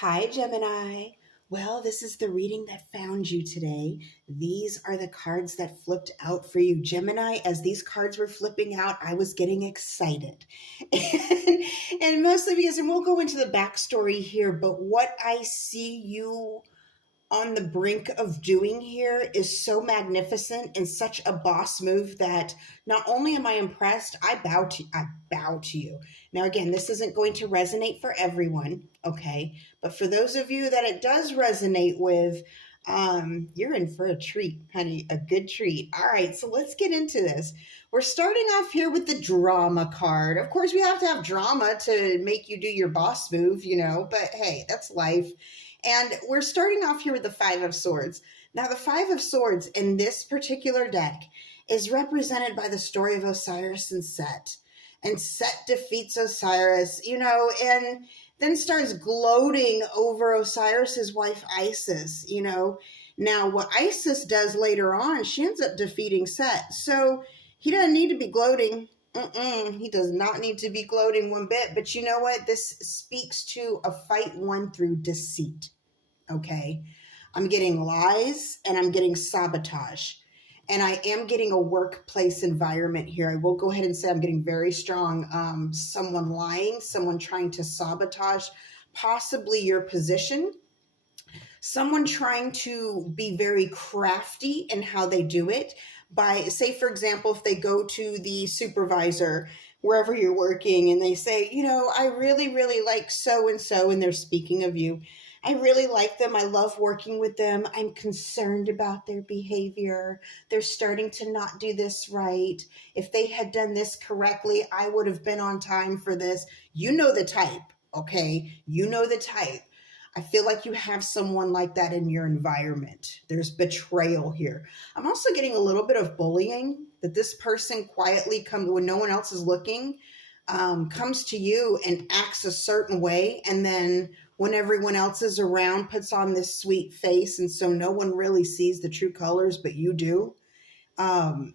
Hi, Gemini. Well, this is the reading that found you today. These are the cards that flipped out for you, Gemini. As these cards were flipping out, I was getting excited. And mostly because, and we'll go into the backstory here, but what I see you on the brink of doing here is so magnificent and such a boss move that not only am I impressed, I bow to you. Now again, this isn't going to resonate for everyone, okay? But for those of you that it does resonate with, you're in for a treat, honey, a good treat. All right, so let's get into this. We're starting off here with the drama card. Of course, we have to have drama to make you do your boss move, but hey, that's life. And we're starting off here with the Five of Swords. Now, the Five of Swords in this particular deck is represented by the story of Osiris and Set. And Set defeats Osiris, and then starts gloating over Osiris's wife, Isis, Now, what Isis does later on, she ends up defeating Set. So he doesn't need to be gloating. He does not need to be gloating one bit. But you know what? This speaks to a fight won through deceit. Okay. I'm getting lies and I'm getting sabotage. And I am getting a workplace environment here. I will go ahead and say I'm getting very strong. Someone lying, someone trying to sabotage possibly your position. Someone trying to be very crafty in how they do it. By, say, for example, if they go to the supervisor wherever you're working and they say, I really, really like so-and-so, and they're speaking of you. I really like them. I love working with them. I'm concerned about their behavior. They're starting to not do this right. If they had done this correctly, I would have been on time for this. You know the type, okay? You know the type. I feel like you have someone like that in your environment. There's betrayal here. I'm also getting a little bit of bullying, that this person quietly comes when no one else is looking, comes to you and acts a certain way. And then when everyone else is around, puts on this sweet face. And so no one really sees the true colors, but you do. I'm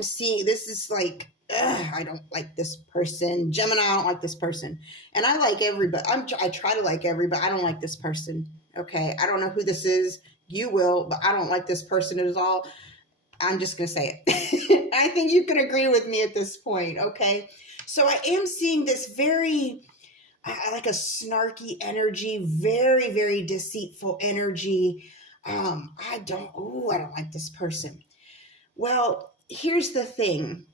seeing, this is like, I don't like this person. Gemini, I don't like this person. And I like everybody. I try to like everybody. I don't like this person. Okay. I don't know who this is. You will, but I don't like this person at all. I'm just going to say it. I think you can agree with me at this point. Okay. So I am seeing this very, I like a snarky energy, very, very deceitful energy. I don't like this person. Well, here's the thing.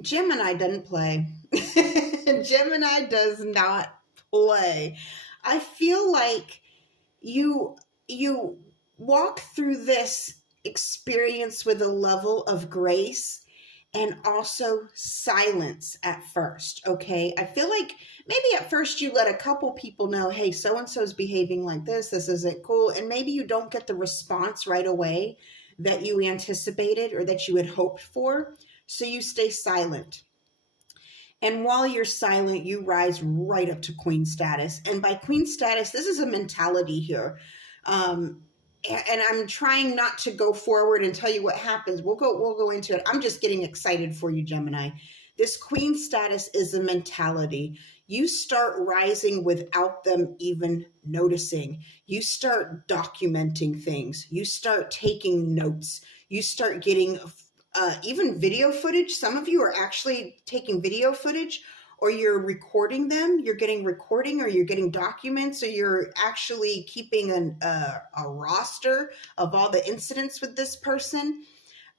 Gemini doesn't play. Gemini does not play. I feel like you walk through this experience with a level of grace and also silence at first, okay? I feel like maybe at first you let a couple people know, hey, so-and-so's behaving like this isn't cool, and maybe you don't get the response right away that you anticipated or that you had hoped for. So you stay silent. And while you're silent, you rise right up to queen status. And by queen status, this is a mentality here. And I'm trying not to go forward and tell you what happens. We'll go into it. I'm just getting excited for you, Gemini. This queen status is a mentality. You start rising without them even noticing. You start documenting things. You start taking notes. You start getting even video footage. Some of you are actually taking video footage, or you're recording them. You're getting recording, or you're getting documents, or you're actually keeping a roster of all the incidents with this person.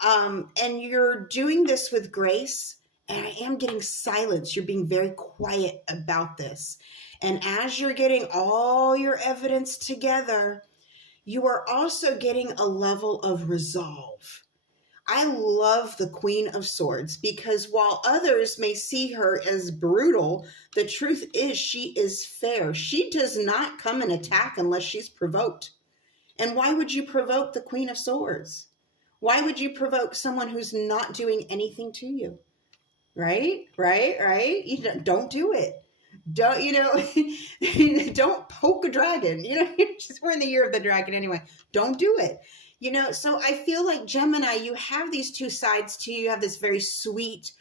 And you're doing this with grace. And I am getting silence. You're being very quiet about this. And as you're getting all your evidence together, you are also getting a level of resolve. I love the Queen of Swords because while others may see her as brutal, the truth is she is fair. She does not come and attack unless she's provoked. And why would you provoke the Queen of Swords? Why would you provoke someone who's not doing anything to you? Right? You don't do it. Don't poke a dragon. We're in the year of the dragon anyway. Don't do it. So I feel like Gemini, you have these two sides to you. You have this very sweet,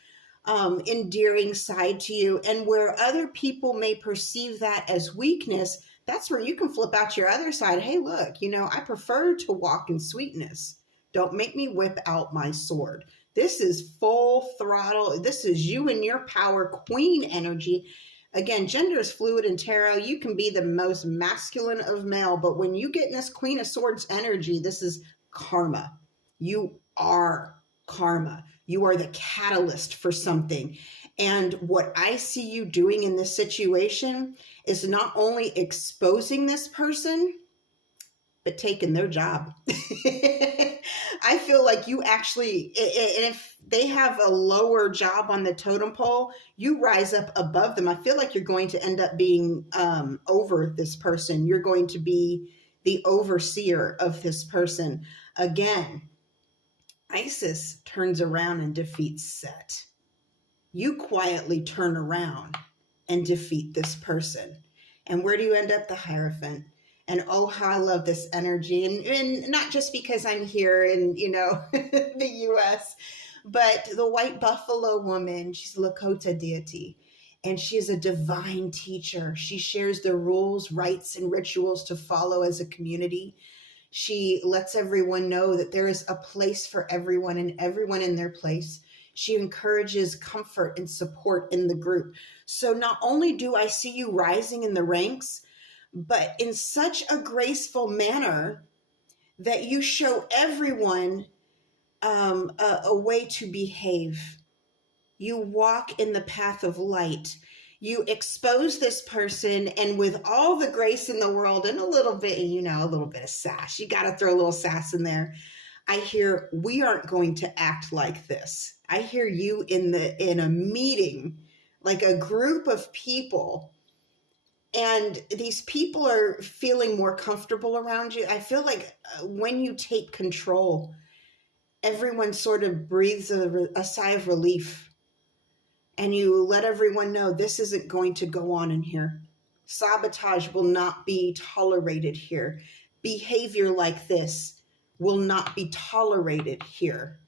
endearing side to you. And where other people may perceive that as weakness, That's where you can flip out your other side. Hey, look, I prefer to walk in sweetness. Don't make me whip out my sword. This is full throttle. This is you and your power queen energy. Again, gender is fluid in tarot. You can be the most masculine of male, but when you get in this Queen of Swords energy, this is karma. You are karma. You are the catalyst for something. And what I see you doing in this situation is not only exposing this person, but taking their job. I feel like you actually, and if they have a lower job on the totem pole, you rise up above them. I feel like you're going to end up being over this person. You're going to be the overseer of this person. Again, Isis turns around and defeats Set. You quietly turn around and defeat this person. And where do you end up? The Hierophant. And oh, how I love this energy. And not just because I'm here in, the US, but the white buffalo woman, she's a Lakota deity. And she is a divine teacher. She shares the rules, rites, and rituals to follow as a community. She lets everyone know that there is a place for everyone and everyone in their place. She encourages comfort and support in the group. So not only do I see you rising in the ranks, but in such a graceful manner that you show everyone a way to behave. You walk in the path of light. You expose this person, and with all the grace in the world and a little bit, a little bit of sass. You got to throw a little sass in there. I hear, we aren't going to act like this. I hear you in a meeting, like a group of people, and these people are feeling more comfortable around you. I feel like when you take control, everyone sort of breathes a sigh of relief, and you let everyone know this isn't going to go on in here. Sabotage will not be tolerated here. Behavior like this will not be tolerated here.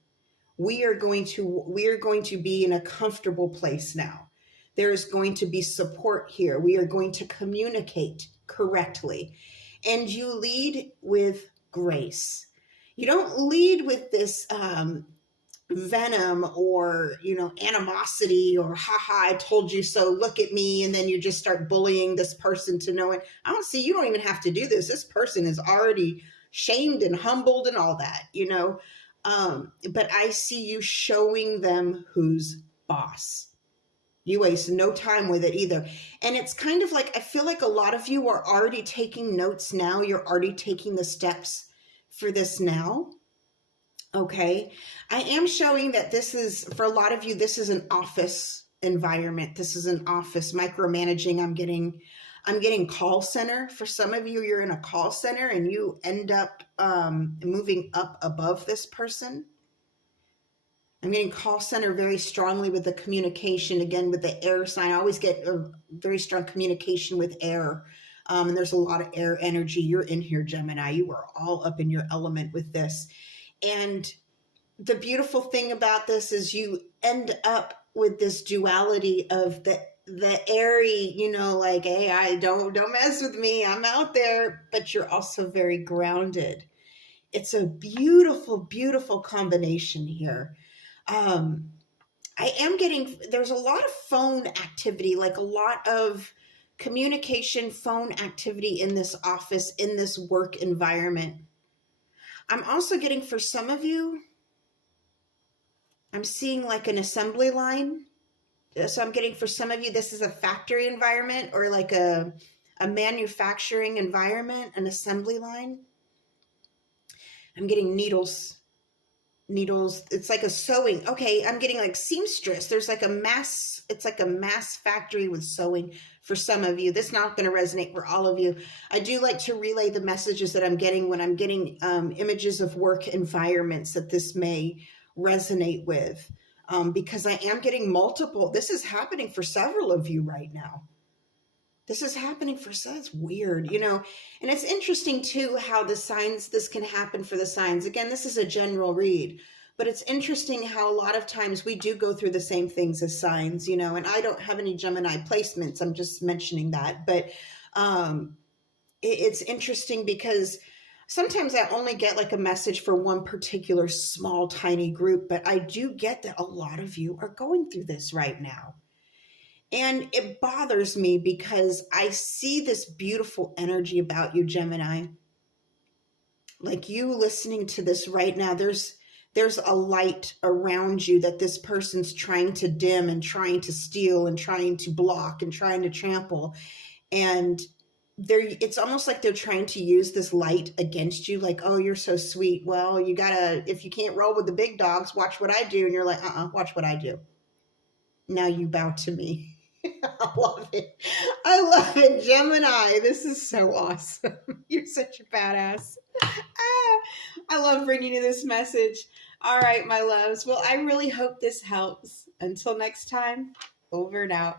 We are going to be in a comfortable place now. There is going to be support here. We are going to communicate correctly. And you lead with grace. You don't lead with this venom or, animosity or, haha, I told you so, look at me. And then you just start bullying this person to know it. I don't see, you don't even have to do this. This person is already shamed and humbled and all that, but I see you showing them who's boss. You waste no time with it either. And it's kind of like, I feel like a lot of you are already taking notes now. You're already taking the steps for this now. Okay. I am showing that this is, for a lot of you, this is an office environment. This is an office micromanaging. I'm getting call center. For some of you, you're in a call center and you end up moving up above this person. I'm getting call center very strongly with the communication, again, with the air sign. I always get a very strong communication with air. And there's a lot of air energy. You're in here, Gemini. You are all up in your element with this. And the beautiful thing about this is you end up with this duality of the airy, like, hey, I don't mess with me. I'm out there, but you're also very grounded. It's a beautiful, beautiful combination here. I am getting, there's a lot of phone activity, like a lot of communication, phone activity in this office, in this work environment. I'm also getting, for some of you, I'm seeing like an assembly line. So I'm getting, for some of you, this is a factory environment or like a manufacturing environment, an assembly line. I'm getting needles. It's like a sewing. Okay, I'm getting like seamstress. There's like it's like a mass factory with sewing for some of you. This is not going to resonate for all of you. I do like to relay the messages that I'm getting when I'm getting images of work environments that this may resonate with, because I am getting multiple. This is happening for several of you right now. This is happening for some. It's weird, and it's interesting too how the signs, this can happen for the signs. Again, this is a general read, but it's interesting how a lot of times we do go through the same things as signs, and I don't have any Gemini placements. I'm just mentioning that, but it's interesting because sometimes I only get like a message for one particular small, tiny group, but I do get that a lot of you are going through this right now. And it bothers me because I see this beautiful energy about you, Gemini. Like you listening to this right now, there's a light around you that this person's trying to dim and trying to steal and trying to block and trying to trample. And it's almost like they're trying to use this light against you, like, oh, you're so sweet. Well, you gotta, if you can't roll with the big dogs, watch what I do. And you're like, watch what I do. Now you bow to me. I love it. I love it, Gemini. This is so awesome. You're such a badass. I love bringing you this message. All right, my loves. Well, I really hope this helps. Until next time, over and out.